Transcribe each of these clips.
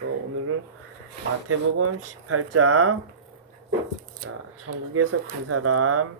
그래서 오늘은 마태복음 18장, 자, 천국에서 큰 사람,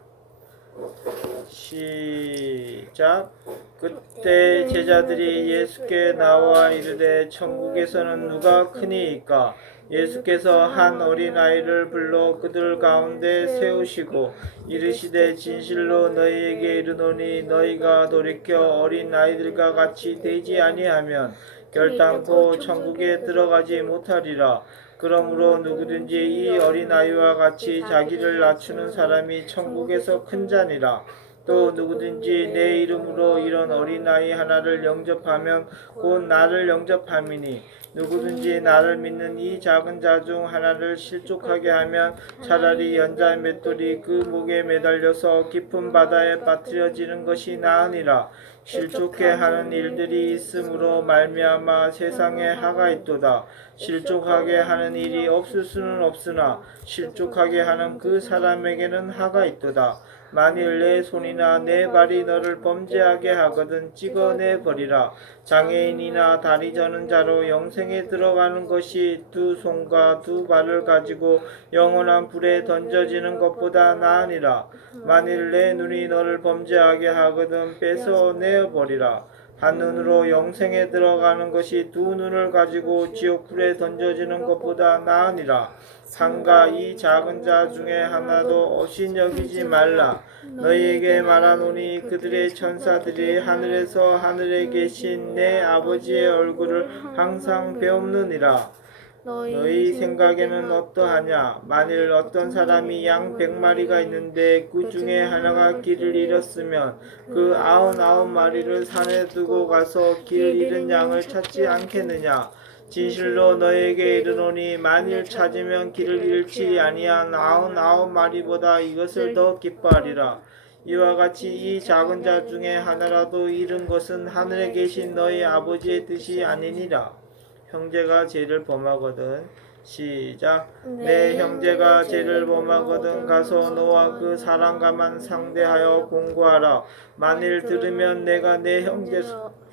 시작. 그때 제자들이 예수께 나와 이르되 천국에서는 누가 크니이까? 예수께서 한 어린아이를 불러 그들 가운데 세우시고 이르시되 진실로 너희에게 이르노니 너희가 돌이켜 어린아이들과 같이 되지 아니하면 결단코 천국에 들어가지 못하리라. 그러므로 누구든지 이 어린아이와 같이 자기를 낮추는 사람이 천국에서 큰 자니라. 또 누구든지 내 이름으로 이런 어린아이 하나를 영접하면 곧 나를 영접함이니 누구든지 나를 믿는 이 작은 자 중 하나를 실족하게 하면 차라리 연자 맷돌이 그 목에 매달려서 깊은 바다에 빠뜨려지는 것이 나으니라. 실족해 하는 일들이 있으므로 말미암아 세상에 화가 있도다. 실족하게 하는 일이 없을 수는 없으나 실족하게 하는 그 사람에게는 화가 있도다. 만일 내 손이나 내 발이 너를 범죄하게 하거든 찍어내 버리라. 장애인이나 다리 저는 자로 영생에 들어가는 것이 두 손과 두 발을 가지고 영원한 불에 던져지는 것보다 나으니라. 만일 내 눈이 너를 범죄하게 하거든 뺏어내 버리라. 한 눈으로 영생에 들어가는 것이 두 눈을 가지고 지옥불에 던져지는 것보다 나으니라. 상가 이 작은 자 중에 하나도 없이 여기지 말라. 너희에게 말하노니 그들의 천사들이 하늘에서 하늘에 계신 내 아버지의 얼굴을 항상 배옵느니라. 너희 생각에는 어떠하냐? 만일 어떤 사람이 양 100마리가 있는데 그 중에 하나가 길을 잃었으면 그 99마리를 산에 두고 가서 길 잃은 양을 찾지 않겠느냐? 진실로 너에게 이르노니 만일 찾으면 길을 잃지 아니한 99마리보다 이것을 더 기뻐하리라. 이와 같이 이 작은 자 중에 하나라도 잃은 것은 하늘에 계신 너희 아버지의 뜻이 아니니라. 형제가 죄를 범하거든 시작. 내 형제가 죄를 범하거든 가서 너와 그 사랑과만 상대하여 공고하라. 만일 들으면 내가 내 형제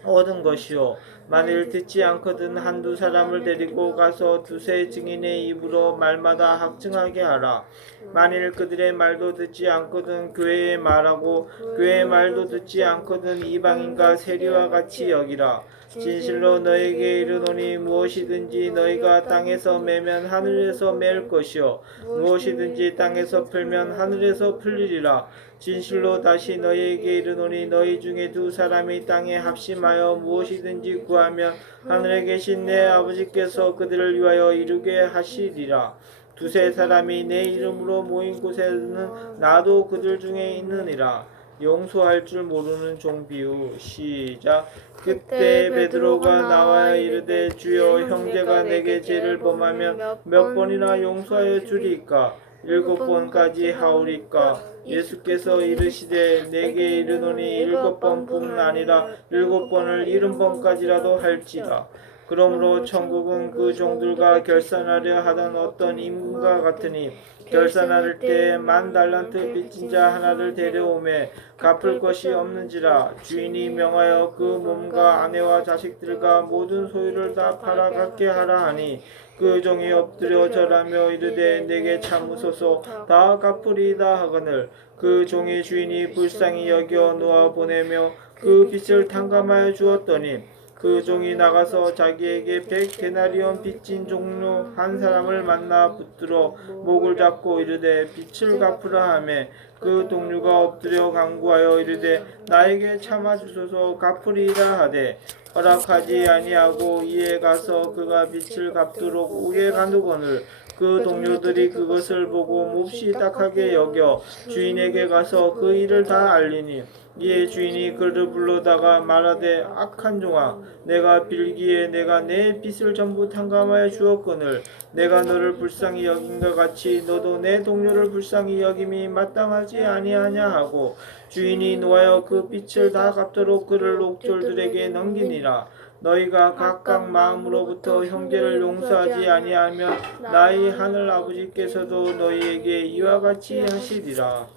얻은 것이요 만일 듣지 않거든 한두 사람을 데리고 가서 두세 증인의 입으로 말마다 확증하게 하라. 만일 그들의 말도 듣지 않거든 교회의 말하고 교회의 말도 듣지 않거든 이방인과 세리와 같이 여기라. 진실로 너에게 이르노니 무엇이든지 너희가 땅에서 매면 하늘에서 맬 것이요 무엇이든지 땅에서 풀면 하늘에서 풀리리라. 진실로 다시 너희에게 이르노니 너희 중에 두 사람이 땅에 합심하여 무엇이든지 구하면 하늘에 계신 내 아버지께서 그들을 위하여 이루게 하시리라. 두세 사람이 내 이름으로 모인 곳에는 나도 그들 중에 있느니라. 용서할 줄 모르는 종 비유 시작. 그때 베드로가 나와 이르되 주여 형제가 내게 죄를 범하면 몇 번이나 용서하여 주리까? 7번까지 하오리까? 예수께서 이르시되 내게 이르노니 7번뿐 아니라 7번을 70번까지라도 할지라. 그러므로 천국은 그 종들과 결산하려 하던 어떤 임금과 같으니 결산할 때 10,000달란트 빚진 자 하나를 데려오매 갚을 것이 없는지라. 주인이 명하여 그 몸과 아내와 자식들과 모든 소유를 다 팔아 갚게 하라 하니 그 종이 엎드려 절하며 이르되 내게 참으소서 다 갚으리이다 하거늘 그 종의 주인이 불쌍히 여겨 놓아 보내며 그 빚을 탕감하여 주었더니 그 종이 나가서 자기에게 100데나리온 빚진 종료 한 사람을 만나 붙들어 목을 잡고 이르되 빚을 갚으라 하매 그 동료가 엎드려 간구하여 이르되 나에게 참아 주소서 갚으리이다 하되 허락하지 아니하고 이에 가서 그가 빚을 갚도록 옥에 가두거늘 그 동료들이 그것을 보고 몹시 딱하게 여겨 주인에게 가서 그 일을 다 알리니 이에 주인이 그를 불러다가 말하되 악한 종아 내가 빌기에 내가 내 빚을 전부 탕감하여 주었거늘 내가 너를 불쌍히 여긴과 같이 너도 내 동료를 불쌍히 여김이 마땅하지 아니하냐 하고 주인이 노하여 그 빚을 다 갚도록 그를 옥졸들에게 넘기니라. 너희가 각각 마음으로부터 형제를 용서하지 아니하면 나의 하늘 아버지께서도 너희에게 이와 같이 하시리라.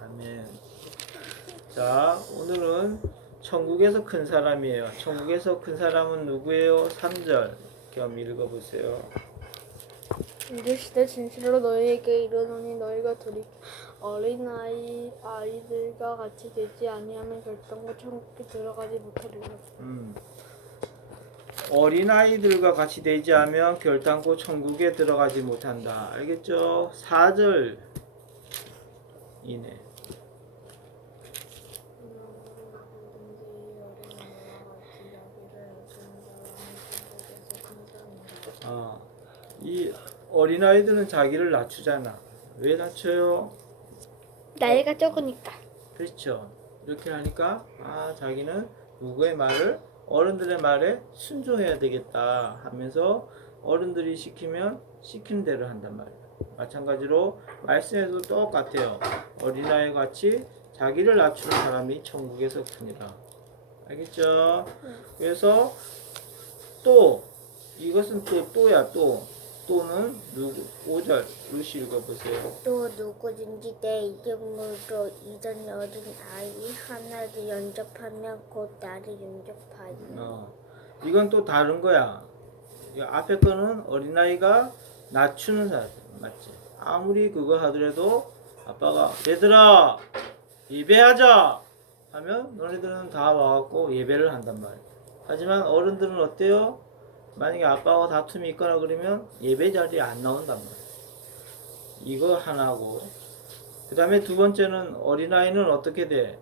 아멘. 자, 오늘은 천국에서 큰 사람이에요. 천국에서 큰 사람은 누구예요? 3절 겸 읽어보세요. 이르시되 진실로 너희에게 이르노니 너희가 둘이 아이들과 같이 되지 아니하면 결단코 천국에 들어가지 못하리라. 어린아이들과 같이 되지 않으면 결단코 천국에 들어가지 못한다. 알겠죠? 4절 이내. 이 어린아이들은 자기를 낮추잖아. 왜 낮춰요? 나이가 적으니까. 그렇죠. 이렇게 하니까 자기는 누구의 말을 어른들의 말에 순종해야 되겠다 하면서 어른들이 시키면 시키는 대로 한단 말이에요. 마찬가지로 말씀에도 똑같아요. 어린아이 같이 자기를 낮추는 사람이 천국에서 크니라. 알겠죠? 그래서 또 이것은 또야 또는 누구 5절 루시 읽어보세요. 또 누구든지 내 이름으로 이런 어린 아이 하나를 영접하면 곧 나를 영접하리. 이건 또 다른 거야. 이 앞에 거는 어린아이가 낮추는 사람 맞지? 아무리 그거 하더라도 아빠가 얘들아 예배하자 하면 너네들은 다 와갖고 예배를 한단 말이야. 하지만 어른들은 어때요? 만약에 아빠와 다툼이 있거나 그러면 예배 자리에 안 나온단 말이야. 이거 하나고 그 다음에 두 번째는 어린아이는 어떻게 돼?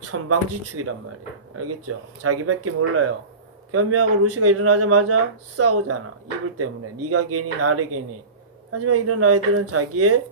천방지축이란 말이야. 알겠죠? 자기밖에 몰라요. 겸이하고 루시가 일어나자마자 싸우잖아. 이불 때문에. 네가 괜히 나를 괜히. 하지만 이런 아이들은 자기의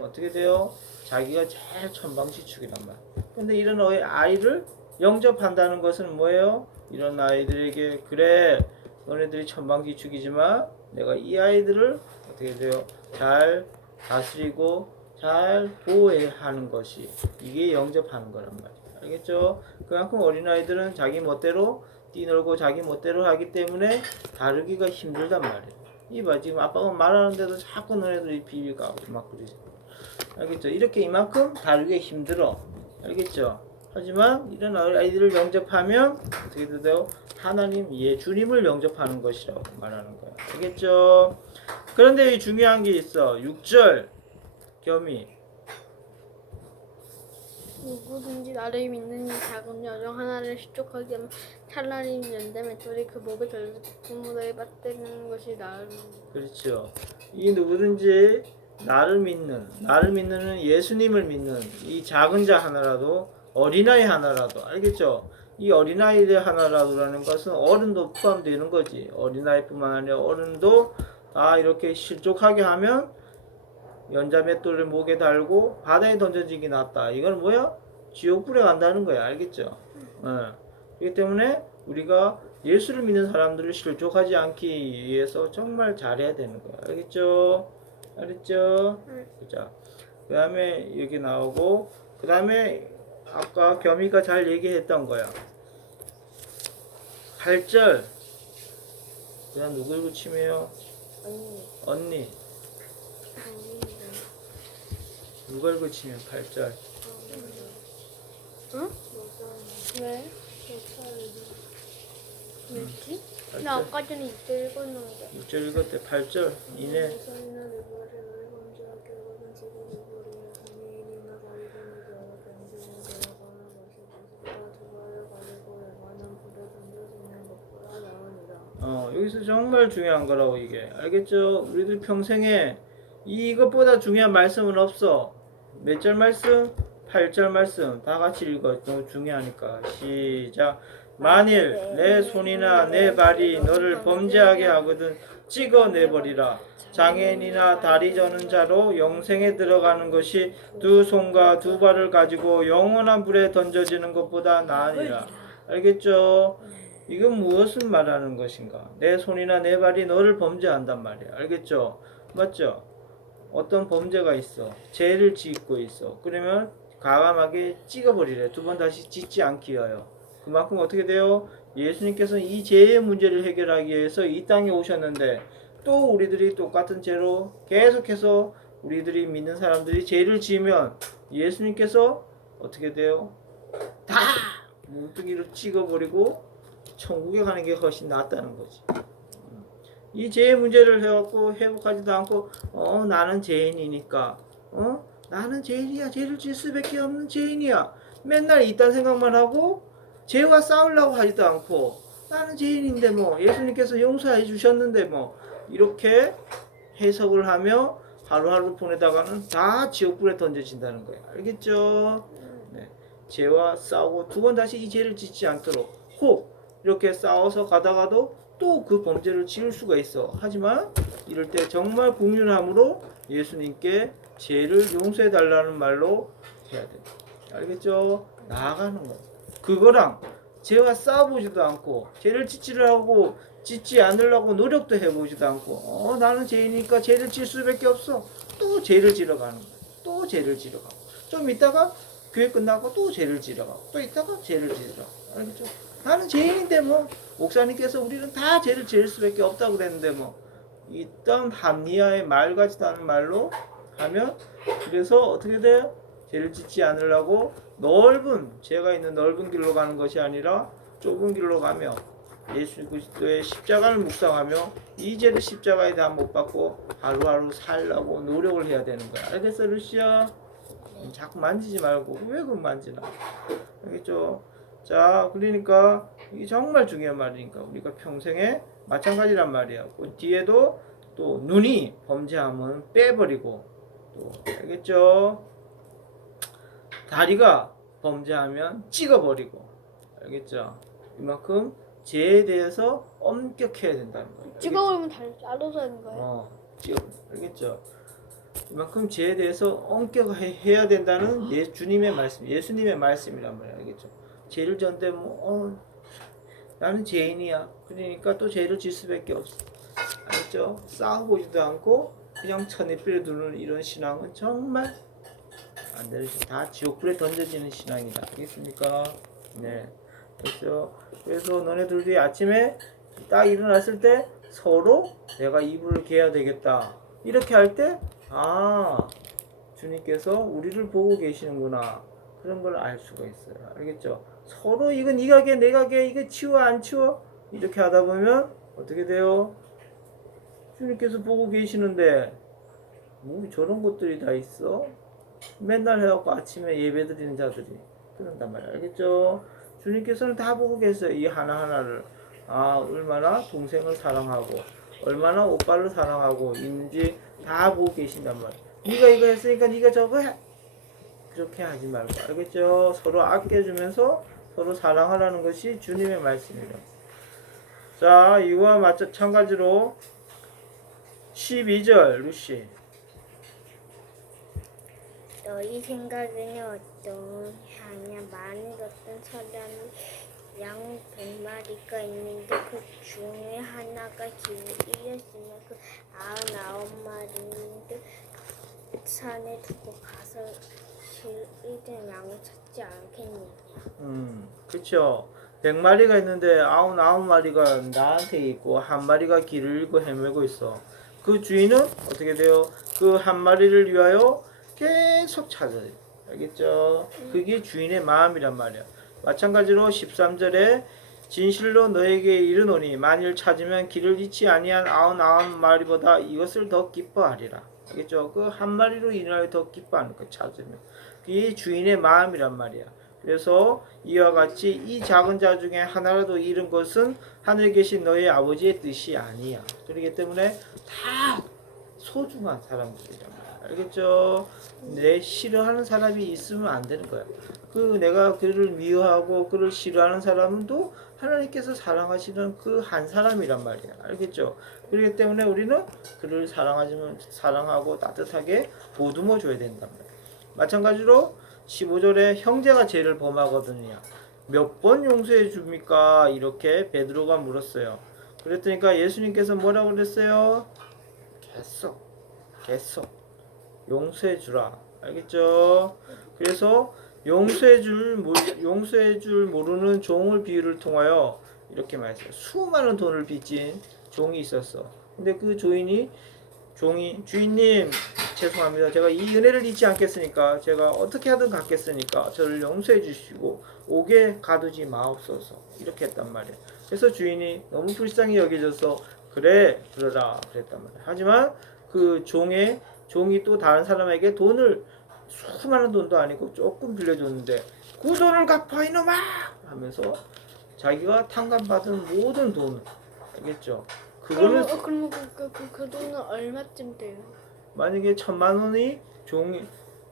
어떻게 돼요? 자기가 제일 천방지축이란 말이야. 근데 이런 아이를 영접한다는 것은 뭐예요? 이런 아이들에게 그래 너네들이 천방지축이지만 내가 이 아이들을 어떻게 돼요? 잘 다스리고 잘 보호해야 하는 것이 이게 영접하는 거란 말이에요. 알겠죠? 그만큼 어린아이들은 자기 멋대로 뛰놀고 자기 멋대로 하기 때문에 다루기가 힘들단 말이에요. 이봐 지금 아빠가 말하는데도 자꾸 너네들이 비비가고 막 그러지. 알겠죠? 이렇게 이만큼 다루기 힘들어. 알겠죠? 하지만 이런 아이들을 영접하면 어떻게 돼요? 하나님, 주님을 영접하는 것이라고 말하는 거야. 알겠죠? 그런데 이 중요한 게 있어. 6절 겸이 누구든지 나를 믿는 이 작은 여정 하나를 실족하게 하면 차라리 연대 맷돌이 그 목에 달려 부모들에 맞대는 것이 나을. 그렇죠. 이 누구든지 나를 믿는 예수님을 믿는 이 작은 자 하나라도 어린아이 하나라도 알겠죠? 이 어린아이 하나라도라는 것은 어른도 포함되는 거지. 어린아이뿐만 아니라 어른도 다 이렇게 실족하게 하면 연자 맷돌을 목에 달고 바다에 던져지기 낫다. 이건 뭐야? 지옥불에 간다는 거야. 알겠죠? 그렇기 때문에 우리가 예수를 믿는 사람들을 실족하지 않기 위해서 정말 잘해야 되는 거야. 알겠죠? 알겠죠? 자, 그 다음에 여기 나오고 그 다음에 아까 겸이가 잘 얘기했던 거야. 8절 그 다음 누굴 붙이며요? 언니 누굴 붙이면 8절 응? 왜? 왜지? 나 아까 전에 6절 읽었는데. 6절 읽었대. 8절 이내 여기서 정말 중요한 거라고 이게. 알겠죠? 우리들 평생에 이것보다 중요한 말씀은 없어. 몇 절 말씀? 8절 말씀. 다 같이 읽어. 너무 중요하니까. 시작. 만일 내 손이나 내 발이 너를 범죄하게 하거든 찍어내버리라. 장애인이나 다리 저는 자로 영생에 들어가는 것이 두 손과 두 발을 가지고 영원한 불에 던져지는 것보다 나으니라. 알겠죠? 이건 무엇을 말하는 것인가? 내 손이나 내 발이 너를 범죄한단 말이야. 알겠죠? 맞죠? 어떤 범죄가 있어. 죄를 짓고 있어. 그러면 과감하게 찍어버리래. 두 번 다시 짓지 않기 위하여. 그만큼 어떻게 돼요? 예수님께서는 이 죄의 문제를 해결하기 위해서 이 땅에 오셨는데 또 우리들이 똑같은 죄로 계속해서 우리들이 믿는 사람들이 죄를 지으면 예수님께서 어떻게 돼요? 다 뭉뚱이로 찍어버리고 천국에 가는 게 훨씬 낫다는 거지. 이 죄의 문제를 해갖고 회복하지도 않고 나는 죄인이니까 나는 죄인이야. 죄를 질 수밖에 없는 죄인이야. 맨날 이딴 생각만 하고 죄와 싸우려고 하지도 않고 나는 죄인인데 뭐 예수님께서 용서해 주셨는데 뭐 이렇게 해석을 하며 하루하루 보내다가는 다 지옥불에 던져진다는 거예요. 알겠죠? 네. 죄와 싸우고 두 번 다시 이 죄를 짓지 않도록 혹 이렇게 싸워서 가다가도 또 그 범죄를 지을 수가 있어. 하지만 이럴 때 정말 국률함으로 예수님께 죄를 용서해 달라는 말로 해야 돼. 알겠죠? 나아가는 거. 그거랑 죄와 싸워보지도 않고 죄를 짓지를 하고 짓지 않으려고 노력도 해보지도 않고 나는 죄이니까 죄를 질 수밖에 없어. 또 죄를 지러 가는 거야. 또 죄를 지러 가고 좀 있다가 교회 끝나고 또 죄를 지러 가고 또 있다가 죄를 지러 가고. 알겠죠? 나는 죄인인데 뭐 목사님께서 우리는 다 죄를 지을 수밖에 없다고 그랬는데 뭐 이딴 합리화의 말 같지도 않은 말로 하면 그래서 어떻게 돼요? 죄를 짓지 않으려고 넓은 죄가 있는 넓은 길로 가는 것이 아니라 좁은 길로 가며 예수 그리스도의 십자가를 묵상하며 이 죄를 십자가에 다 못 받고 하루하루 살려고 노력을 해야 되는 거야. 알겠어, 루시야? 자꾸 만지지 말고 왜 그럼 만지나? 알겠죠? 자, 그러니까 이게 정말 중요한 말이니까 우리가 평생에 마찬가지란 말이야. 그 뒤에도 또 눈이 범죄하면 빼버리고 또 알겠죠? 다리가 범죄하면 찍어버리고 알겠죠? 이만큼 죄에 대해서 엄격해야 된다는 거예요. 찍어버리면 다리 알아서 하는 거예요. 찍어 알겠죠? 이만큼 죄에 대해서 엄격해야 된다는 주님의 말씀, 예수님의 말씀이란 말이에요. 알겠죠? 죄를 졌는데 나는 죄인이야. 그러니까 또 죄를 질 수밖에 없어. 알겠죠? 싸워보지도 않고 그냥 천리필에 두는 이런 신앙은 정말 안 되는 다 지옥불에 던져지는 신앙이다. 알겠습니까? 네. 그렇죠. 그래서 너네들도 아침에 딱 일어났을 때 서로 내가 이불을 개야 되겠다. 이렇게 할 때 주님께서 우리를 보고 계시는구나. 그런 걸 알 수가 있어요. 알겠죠? 서로 이건 네가 개, 내가 개, 이거 치워 안 치워? 이렇게 하다 보면 어떻게 돼요? 주님께서 보고 계시는데 뭐 저런 것들이 다 있어? 맨날 해갖고 아침에 예배 드리는 자들이 그런단 말이야. 알겠죠? 주님께서는 다 보고 계세요. 이 하나하나를. 얼마나 동생을 사랑하고 얼마나 오빠를 사랑하고 있는지 다 보고 계신단 말이야. 네가 이거 했으니까 네가 저거 해. 그렇게 하지 말고. 알겠죠? 서로 아껴주면서 서로 사랑하라는 것이 주님의 말씀이에요. 자, 이와 마찬가지로 12절 루시. 너희 생각에는 어떠하냐? 많은 어떤 사람이 양 100마리가 있는데 그 중에 하나가 길을 잃었으면 그 99마리를 산에 두고 가서 길 잃은 양을 찾지 않겠느냐? 그쵸. 100마리가 있는데 99마리가 나한테 있고 한 마리가 길을 잃고 헤매고 있어. 그 주인은 어떻게 돼요? 그 한 마리를 위하여 계속 찾아요. 알겠죠? 그게 주인의 마음이란 말이야. 마찬가지로 13절에 진실로 너에게 이르노니 만일 찾으면 길을 잃지 아니한 99마리보다 이것을 더 기뻐하리라. 알겠죠? 그 한 마리로 인하여 더 기뻐하는 거 찾으면. 그게 주인의 마음이란 말이야. 그래서 이와 같이 이 작은 자 중에 하나라도 잃은 것은 하늘에 계신 너희 아버지의 뜻이 아니야. 그렇기 때문에 다 소중한 사람들이란 말이야. 알겠죠? 내 싫어하는 사람이 있으면 안 되는 거야. 내가 그를 미워하고 그를 싫어하는 사람은 또 하나님께서 사랑하시는 그 한 사람이란 말이야. 알겠죠? 그렇기 때문에 우리는 그를 사랑하고 따뜻하게 보듬어 줘야 된단 말이야. 마찬가지로 15절에 형제가 죄를 범하거든요. 몇 번 용서해 줍니까? 이렇게 베드로가 물었어요. 그랬더니까 예수님께서 뭐라고 그랬어요? 계속 용서해 주라. 알겠죠? 그래서 용서해 줄 모르는 종을 비유를 통하여 이렇게 말했어요. 수많은 돈을 빚진 종이 있었어. 근데 그 주인님 죄송합니다. 제가 이 은혜를 잊지 않겠으니까 제가 어떻게 하든 갚겠으니까 저를 용서해 주시고 오게 가두지 마옵소서. 이렇게 했단 말이에요. 그래서 주인이 너무 불쌍히 여겨져서 그래 그러라 그랬단 말이야. 하지만 그 종이 또 다른 사람에게 돈을 수많은 돈도 아니고 조금 빌려줬는데 그 돈을 갚아 이놈아 하면서 자기가 탕감받은 모든 돈을 알겠죠? 그거는 그러면 그 돈은 얼마쯤 돼요? 만약에 1,000만 원이 종이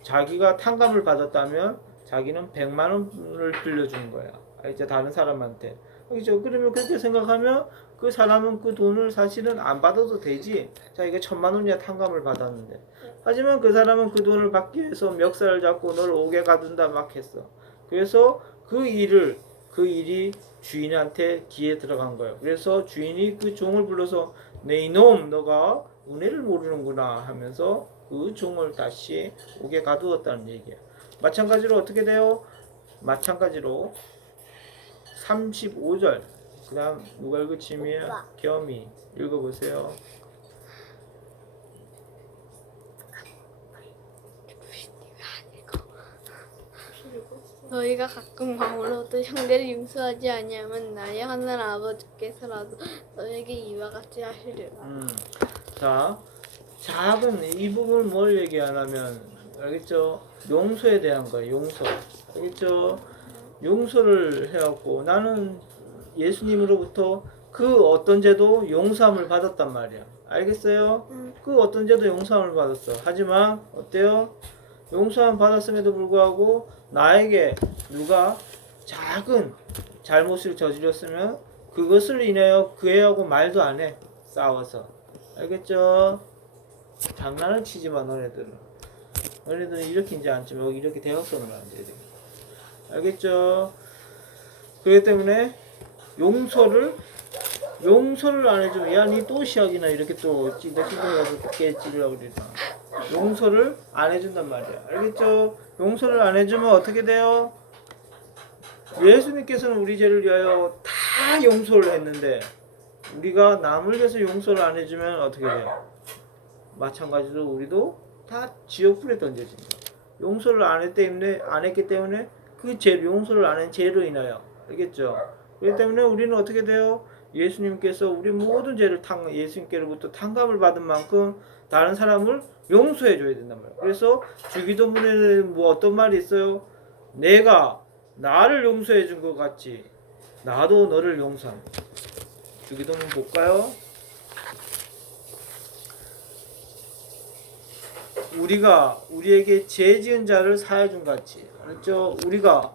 자기가 탕감을 받았다면 자기는 100만 원을 빌려주는 거야. 이제 다른 사람한테. 그렇죠? 그러면 그렇게 생각하면 그 사람은 그 돈을 사실은 안 받아도 되지. 자기가 1,000만 원이야 탕감을 받았는데. 하지만 그 사람은 그 돈을 받기 위해서 멱살을 잡고 널 옥에 가둔다 막 했어. 그래서 그 일이 주인한테 귀에 들어간 거예요. 그래서 주인이 그 종을 불러서 내 이놈 너가 은혜를 모르는구나 하면서 그 종을 다시 옥에 가두었다는 얘기예요. 마찬가지로 어떻게 돼요? 마찬가지로 35절 그 다음 누가 읽으시면 오빠. 겸이 읽어보세요. 너희가 가끔 과물로도 형제를 용서하지 아니하면 나의 하늘 아버지께서라도 너에게 이와 같이 하시리라. 자, 작은 이 부분을 뭘 얘기하냐면 알겠죠? 용서에 대한 거예요. 용서. 알겠죠? 용서를 해갖고 나는 예수님으로부터 그 어떤 죄도 용서함을 받았단 말이야. 알겠어요? 그 어떤 죄도 용서함을 받았어. 하지만 어때요? 용서함 받았음에도 불구하고 나에게 누가 작은 잘못을 저질렀으면 그것을 인하여 그 애하고 말도 안 해. 싸워서. 알겠죠? 장난을 치지 마 너네들은. 너네들은 이렇게 이제 앉지 말고 이렇게 대각선으로 앉아야 돼. 알겠죠? 그렇기 때문에 용서를 안 해주면 야 니 또 시작이나 이렇게 또 찌그러져서 깨지려고 그러나 용서를 안 해준단 말이야. 알겠죠? 용서를 안 해주면 어떻게 돼요? 예수님께서는 우리 죄를 위하여 다 용서를 했는데 우리가 남을 위해서 용서를 안 해주면 어떻게 돼요? 마찬가지로 우리도 다 지옥불에 던져진다. 용서를 안 했기 때문에 그 죄, 용서를 안 한 죄로 인하여. 알겠죠? 그렇기 때문에 우리는 어떻게 돼요? 예수님께서 우리 모든 죄를 예수님께로부터 탕감을 받은 만큼 다른 사람을 용서해 줘야 된단 말이에요. 그래서 주기도문에는 뭐 어떤 말이 있어요? 내가 나를 용서해 준 것 같이 나도 너를 용서한다. 주기도문 볼까요? 우리가 우리에게 죄 지은 자를 사해 준 같이. 그렇죠? 우리가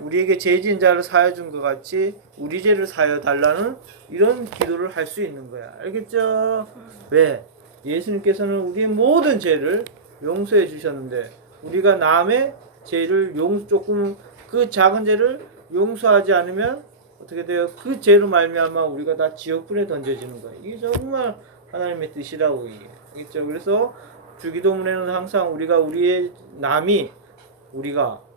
우리에게 죄 지은 자를 사해 준 것 같이 우리 죄를 사여 달라는 이런 기도를 할 수 있는 거야. 알겠죠? 왜? 예수님께서는 우리의 모든 죄를 용서해 주셨는데 우리가 남의 죄를 조금 그 작은 죄를 용서하지 않으면 어떻게 돼요? 그 죄로 말미암아 우리가 다 지옥불에 던져지는 거예요. 이게 정말 하나님의 뜻이라고 이게. 알겠죠? 그래서 주기도문에는 항상 우리가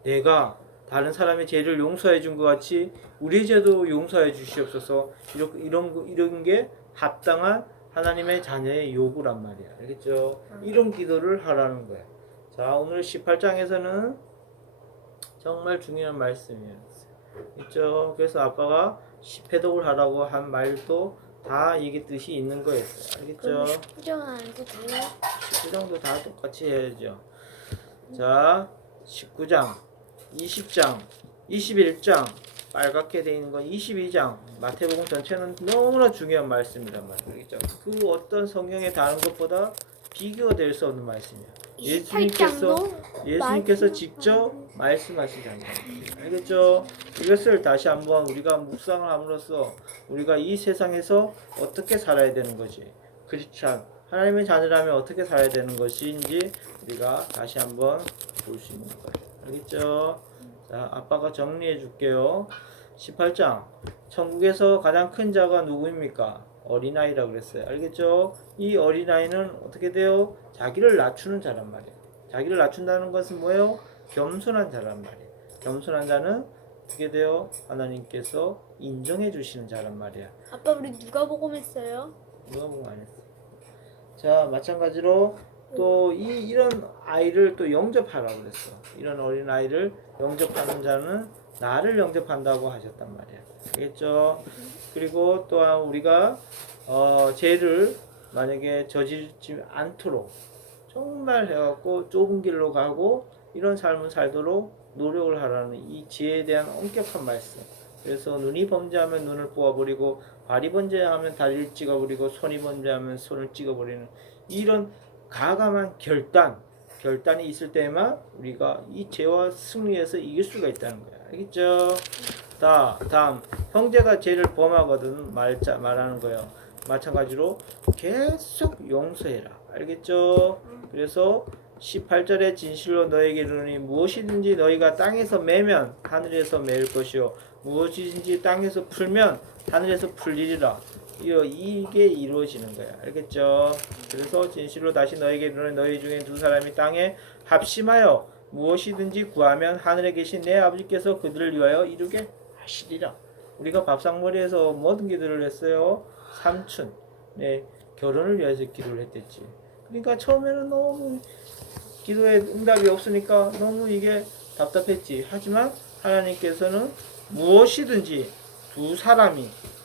내가 다른 사람의 죄를 용서해 준 것 같이 우리 죄도 용서해 주시옵소서. 이런 게 합당한 하나님의 자녀의 요구란 말이야. 알겠죠? 이런 기도를 하라는 거야. 자, 오늘 18장에서는 정말 중요한 말씀이었어요. 있죠? 그래서 아빠가 회독을 하라고 한 말도 다 이게 뜻이 있는 거였어요. 알겠죠? 19장 안 해도 돼요? 19장도 다 똑같이 해야죠. 자, 19장, 20장, 21장, 빨갛게 되어 있는 건 22장, 마태복음 전체는 너무나 중요한 말씀이란 말이에요. 알겠죠? 그 어떤 성경에 다른 것보다 비교가 될 수 없는 말씀이에요. 예수님께서 직접 말씀하시잖아요. 알겠죠? 이것을 다시 한번 우리가 묵상을 함으로써 우리가 이 세상에서 어떻게 살아야 되는 거지? 크리스찬, 하나님의 자녀라면 어떻게 살아야 되는 것인지 우리가 다시 한번 볼 수 있는 거예요. 알겠죠? 자, 아빠가 정리해 줄게요. 18장. 천국에서 가장 큰 자가 누구입니까? 어린아이라고 그랬어요. 알겠죠? 이 어린아이는 어떻게 돼요? 자기를 낮추는 자란 말이에요. 자기를 낮춘다는 것은 뭐예요? 겸손한 자란 말이에요. 겸손한 자는 어떻게 돼요? 하나님께서 인정해 주시는 자란 말이야. 아빠 우리 누가 복음 했어요? 누가 보고 안 했어. 자, 마찬가지로 또 이런 아이를 또 영접하라고 그랬어. 이런 어린 아이를 영접하는 자는 나를 영접한다고 하셨단 말이야. 알겠죠? 그리고 또한 우리가 죄를 만약에 저지르지 않도록 정말 해갖고 좁은 길로 가고 이런 삶을 살도록 노력을 하라는 이 지혜에 대한 엄격한 말씀. 그래서 눈이 범죄하면 눈을 뽑아버리고, 발이 범죄하면 다리를 찍어버리고, 손이 범죄하면 손을 찍어버리는 이런 가감한 결단이 있을 때만 우리가 이 죄와 승리해서 이길 수가 있다는 거야. 알겠죠? 다음 형제가 죄를 범하거든 말하는 거예요. 마찬가지로 계속 용서해라. 알겠죠? 그래서 18절에 진실로 너에게 이르노니 무엇이든지 너희가 땅에서 매면 하늘에서 매일 것이요 무엇이든지 땅에서 풀면 하늘에서 풀리리라. 이게 이루어지는 거야. 알겠죠? 그래서 진실로 다시 너에게 이르노니 너희 중에 두 사람이 땅에 합심하여 무엇이든지 구하면 하늘에 계신 내 아버지께서 그들을 위하여 이루게 하시리라. 우리가 밥상머리에서 모든 기도를 했어요. 삼촌, 결혼을 위해서 기도를 했댔지. 그러니까 처음에는 너무 기도에 응답이 없으니까 너무 이게 답답했지. 하지만 하나님께서는 무엇이든지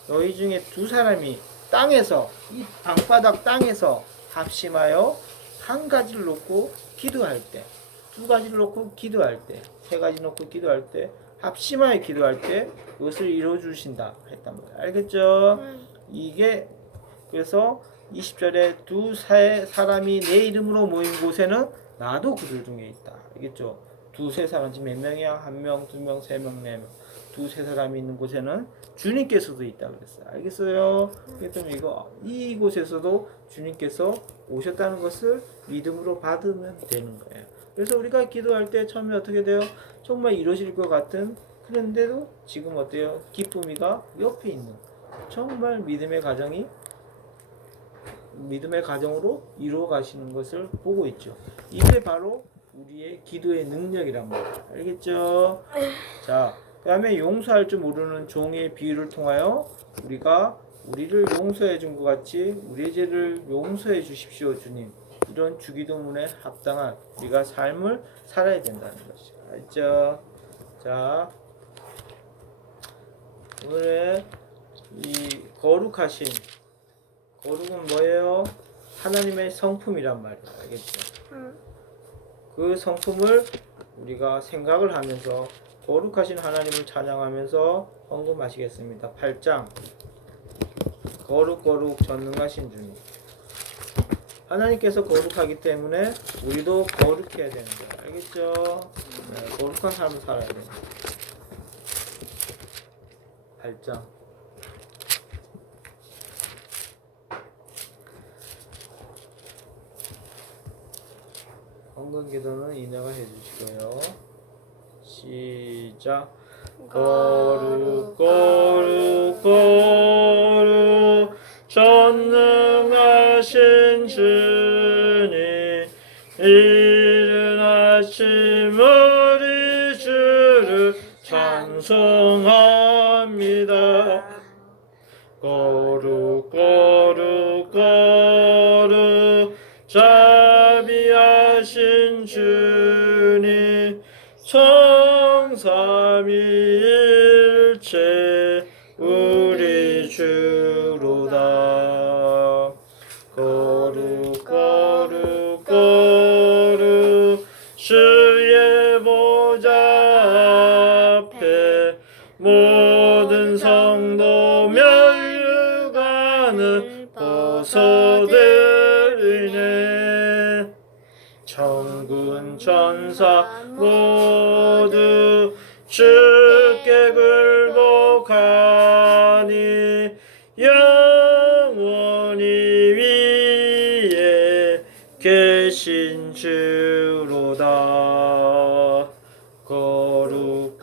너희 중에 두 사람이 땅에서, 이 방바닥 땅에서 합심하여 한 가지를 놓고 기도할 때, 두 가지를 놓고 기도할 때, 세 가지 놓고 기도할 때, 합심하여 기도할 때 그것을 이루어 주신다 했단 말이야. 알겠죠? 이게 그래서 20절에 두 사람이 내 이름으로 모인 곳에는 나도 그들 중에 있다. 알겠죠? 두세 사람, 지금 몇 명이야? 한 명, 두 명, 세 명, 네 명. 두세 사람이 있는 곳에는 주님께서도 있다 그랬어요. 알겠어요? 그래서 이곳에서도 주님께서 오셨다는 것을 믿음으로 받으면 되는 거예요. 그래서 우리가 기도할 때 처음에 어떻게 돼요? 정말 이루어질 것 같은, 그런데도 지금 어때요? 기쁨이가 옆에 있는, 정말 믿음의 가정으로 이루어 가시는 것을 보고 있죠. 이게 바로 우리의 기도의 능력이란 말이에요. 알겠죠? 자, 그 다음에 용서할 줄 모르는 종의 비유를 통하여 우리를 용서해 준 것 같이 우리의 죄를 용서해 주십시오 주님, 이런 주기도문에 합당한 우리가 삶을 살아야 된다는 것이죠. 알죠? 자, 오늘의 이 거룩은 뭐예요? 하나님의 성품이란 말이에요. 알겠죠? 그 성품을 우리가 생각을 하면서 거룩하신 하나님을 찬양하면서 헌금하시겠습니다. 8장 거룩 전능하신 주님. 하나님께서 거룩하기 때문에 우리도 거룩해야 되는 거예요. 알겠죠? 거룩한 삶을 살아야 돼요. 8장 헌금 기도는 이내가 해주시고요. 시작. 거룩 전능하신 주님, 이른 아침 우리 주를 찬송합니다. 거룩 자비하신 주님, 성삼위일체 우리 주로다. 거룩 주의 보좌 앞에 모든 성도 면류관을 벗어들이네. 천군 천사 모두 주께 굴복하니 영원히 위에 계신 주로다. 거룩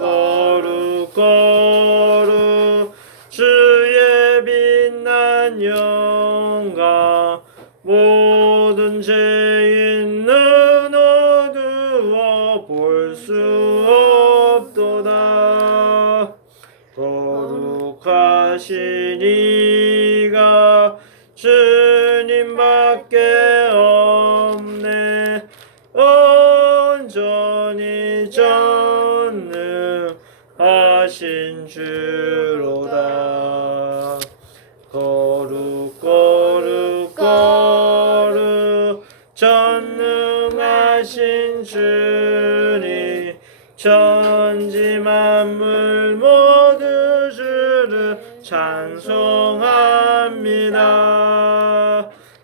주의 빛난 영광 모든 죄인 눈 어두워 볼 수 없도다. 거룩하신 이가 주님밖에 없네. 온전히 전능하신 주로다. 거룩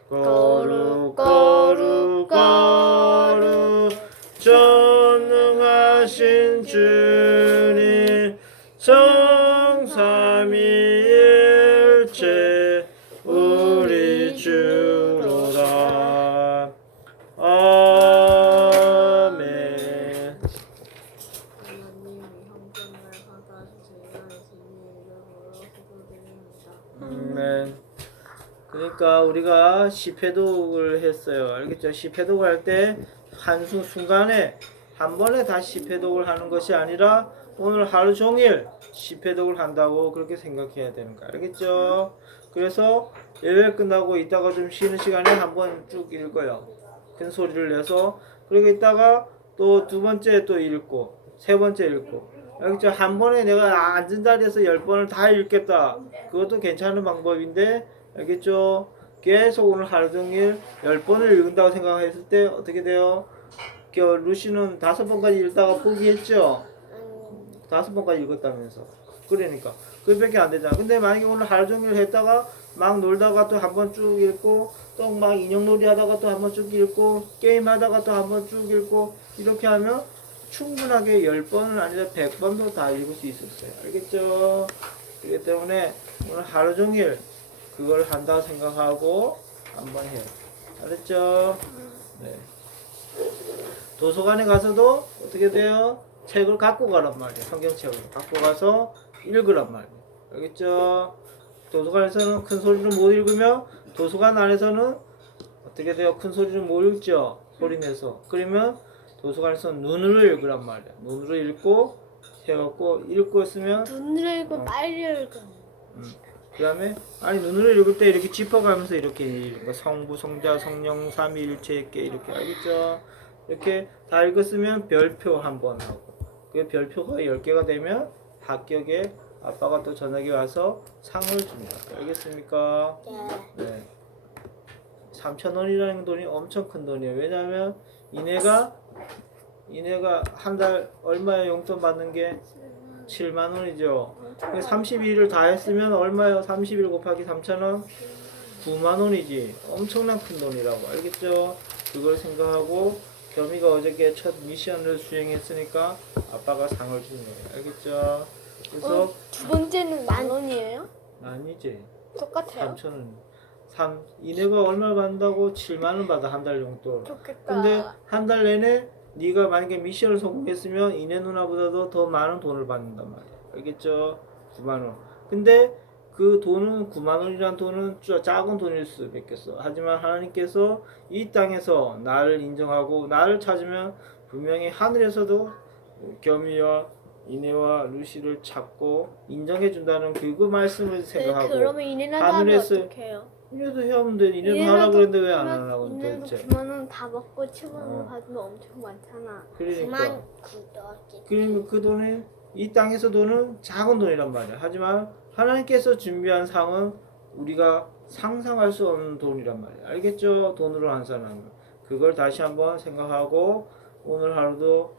거룩 거룩 거룩 전능하신 주님 성삼위일체 우리 주로다. 아멘. 하나님 형편을 받아주세요. 예수님의 이름으로 기도드립니다. 아멘. 그러니까 우리가 시패독을 했어요. 알겠죠? 시패독을 할 때 한순간에 한 번에 다 시패독을 하는 것이 아니라 오늘 하루 종일 시패독을 한다고 그렇게 생각해야 되는 거 알겠죠? 그래서 예배 끝나고 이따가 좀 쉬는 시간에 한 번 쭉 읽어요. 큰 소리를 내서. 그리고 이따가 또 두 번째 또 읽고 세 번째 읽고 알겠죠? 한 번에 내가 앉은 자리에서 10번을 다 읽겠다. 그것도 괜찮은 방법인데 알겠죠? 계속 오늘 하루 종일 10번을 읽는다고 생각했을 때 어떻게 돼요? 루시는 5번까지 읽다가 포기했죠? 5번까지 읽었다면서. 그러니까 그밖에 안 되잖아. 근데 만약에 오늘 하루 종일 했다가 막 놀다가 또 한 번 쭉 읽고 또 막 인형놀이 하다가 또 한 번 쭉 읽고 게임 하다가 또 한 번 쭉 읽고 이렇게 하면 충분하게 10번은 아니라 100번도 다 읽을 수 있었어요. 알겠죠? 그렇기 때문에 오늘 하루 종일 그걸 한다고 생각하고 한번 해요. 알았죠? 네. 도서관에 가서도 어떻게 돼요? 책을 갖고 가란 말이에요. 성경책을 갖고 가서 읽으란 말이에요. 알겠죠? 도서관에서는 큰 소리로 못 읽으면 도서관 안에서는 어떻게 돼요? 큰 소리로 못 읽죠? 소리 내서. 그러면 도서관에서 눈으로 읽으란 말이에요. 눈으로 읽고 세웠고 읽고 있으면 눈으로 읽고 빨리 읽어. 그 다음에 아니 눈으로 읽을 때 이렇게 짚어가면서 이렇게 읽는 성부 성자 성령 삼위일체께 이렇게 알겠죠? 이렇게 다 읽었으면 별표 한 번 하고 그 별표가 10개가 되면 합격에 아빠가 또 저녁에 와서 상을 줍니다. 알겠습니까? 네. 3,000원이라는 돈이 엄청 큰 돈이에요. 왜냐하면 이내가 한 달 얼마에 용돈 받는 게 7만 원이죠. 32일을 다 했으면 얼마예요? 31 곱하기 3,000원? 9만 원이지. 엄청난 큰 돈이라고. 알겠죠? 그걸 생각하고 겸이가 어저께 첫 미션을 수행했으니까 아빠가 상을 주는 거예요. 알겠죠? 그래서 두 번째는 10,000원이에요? 아니지. 똑같아요. 3,000원. 이내가 얼마 받는다고? 7만 원 받아 한 달 용돈. 좋겠다. 근데 한 달 내내 네가 만약에 미션을 성공했으면 이내 누나보다도 더 많은 돈을 받는단 말이야. 알겠죠? 9만 원. 근데 그 돈은 9만 원이란 돈은 작은 돈일 수도 있겠어. 하지만 하나님께서 이 땅에서 나를 인정하고 나를 찾으면 분명히 하늘에서도 겸이와 이내와 루시를 찾고 인정해 준다는 그 말씀을 생각하고 그러면 이내라도 하면 하늘에서 어떡해요? 이래도 하면 돼. 이래도 하라고 그랬는데 왜 안 하라고 이내도 도대체. 9,000원 다 먹고 7,000원 받으면 엄청 많잖아. 그러니까 9만 9 더하기 그러니까 그 돈이 이 땅에서 돈은 작은 돈이란 말이야. 하지만 하나님께서 준비한 상은 우리가 상상할 수 없는 돈이란 말이야. 알겠죠? 돈으로 환산하면. 그걸 다시 한번 생각하고 오늘 하루도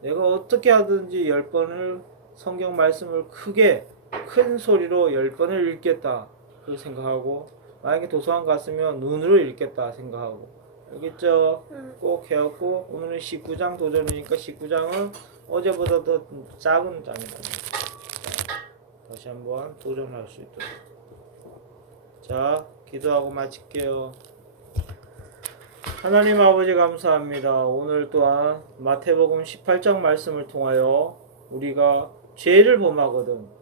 내가 어떻게 하든지 10번을 성경 말씀을 크게 큰 소리로 10번을 읽겠다. 그 생각하고 만약에 도서관 갔으면 눈으로 읽겠다 생각하고 알겠죠? 꼭 해왔고 오늘은 19장 도전이니까 19장은 어제보다 더 작은 장이다. 다시 한번 도전할 수 있도록. 자, 기도하고 마칠게요. 하나님 아버지 감사합니다. 오늘 또한 마태복음 18장 말씀을 통하여 우리가 죄를 범하거든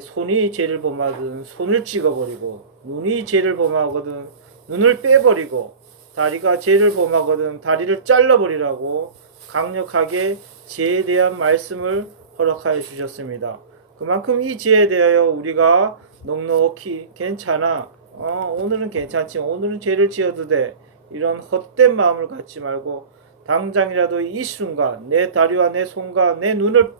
손이 죄를 범하거든 손을 찍어버리고 눈이 죄를 범하거든 눈을 빼버리고 다리가 죄를 범하거든 다리를 잘라버리라고 강력하게 죄에 대한 말씀을 허락하여 주셨습니다. 그만큼 이 죄에 대하여 우리가 넉넉히 괜찮아 오늘은 괜찮지 오늘은 죄를 지어도 돼 이런 헛된 마음을 갖지 말고 당장이라도 이 순간 내 다리와 내 손과 내 눈을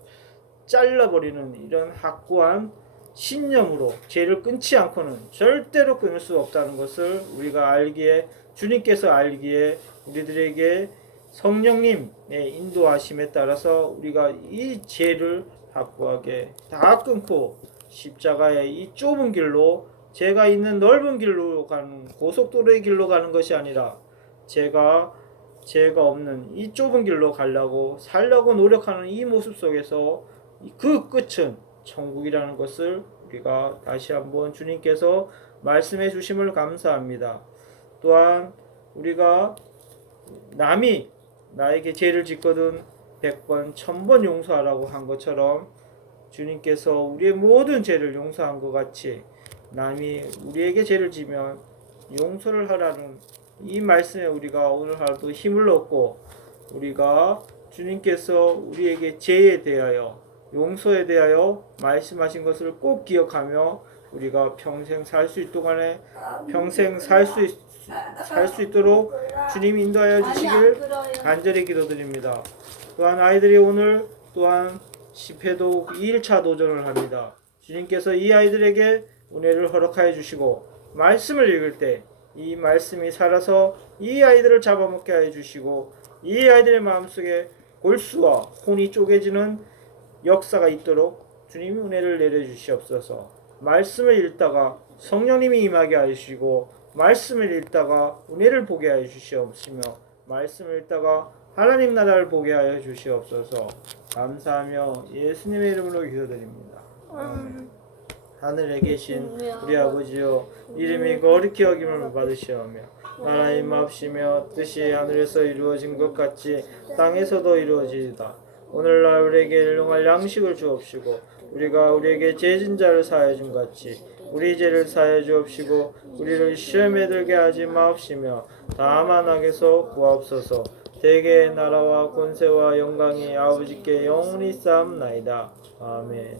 잘라버리는 이런 확고한 신념으로 죄를 끊지 않고는 절대로 끊을 수 없다는 것을 우리가 알기에 주님께서 알기에 우리들에게 성령님의 인도하심에 따라서 우리가 이 죄를 확고하게 다 끊고 십자가의 이 좁은 길로 제가 있는 넓은 길로 가는 고속도로의 길로 가는 것이 아니라 제가 없는 이 좁은 길로 가려고 살려고 노력하는 이 모습 속에서 그 끝은 천국이라는 것을 우리가 다시 한번 주님께서 말씀해 주심을 감사합니다. 또한 우리가 남이 나에게 죄를 짓거든 100번 1000번 용서하라고 한 것처럼 주님께서 우리의 모든 죄를 용서한 것 같이 남이 우리에게 죄를 지면 용서를 하라는 이 말씀에 우리가 오늘 하루도 힘을 얻고 우리가 주님께서 우리에게 죄에 대하여 용서에 대하여 말씀하신 것을 꼭 기억하며 우리가 평생 살 수 있도록 평생 살 수 있도록 주님 인도하여 주시길 간절히 기도드립니다. 또한 아이들이 오늘 또한 10회도 2일차 도전을 합니다. 주님께서 이 아이들에게 은혜를 허락하여 주시고 말씀을 읽을 때 이 말씀이 살아서 이 아이들을 잡아먹게 하여 주시고 이 아이들의 마음속에 골수와 혼이 쪼개지는 역사가 있도록 주님이 은혜를 내려주시옵소서. 말씀을 읽다가 성령님이 임하게 하여 주시고 말씀을 읽다가 은혜를 보게 하여 주시옵시며 말씀을 읽다가 하나님 나라를 보게 하여 주시옵소서. 감사하며 예수님의 이름으로 기도드립니다. 아멘. 하늘에 계신 우리 아버지여, 이름이 거룩히 여김을 받으시오며 나라의 임하옵시며 뜻이 하늘에서 이루어진 것 같이 땅에서도 이루어지이다. 오늘날 우리에게 일용할 양식을 주옵시고 우리가 우리에게 죄진 자를 사하여 준 같이 우리 죄를 사하여 주옵시고 우리를 시험에 들게 하지 마옵시며 다만 악에서 구하옵소서. 대개의 나라와 권세와 영광이 아버지께 영원히 쌓옵나이다. 아멘.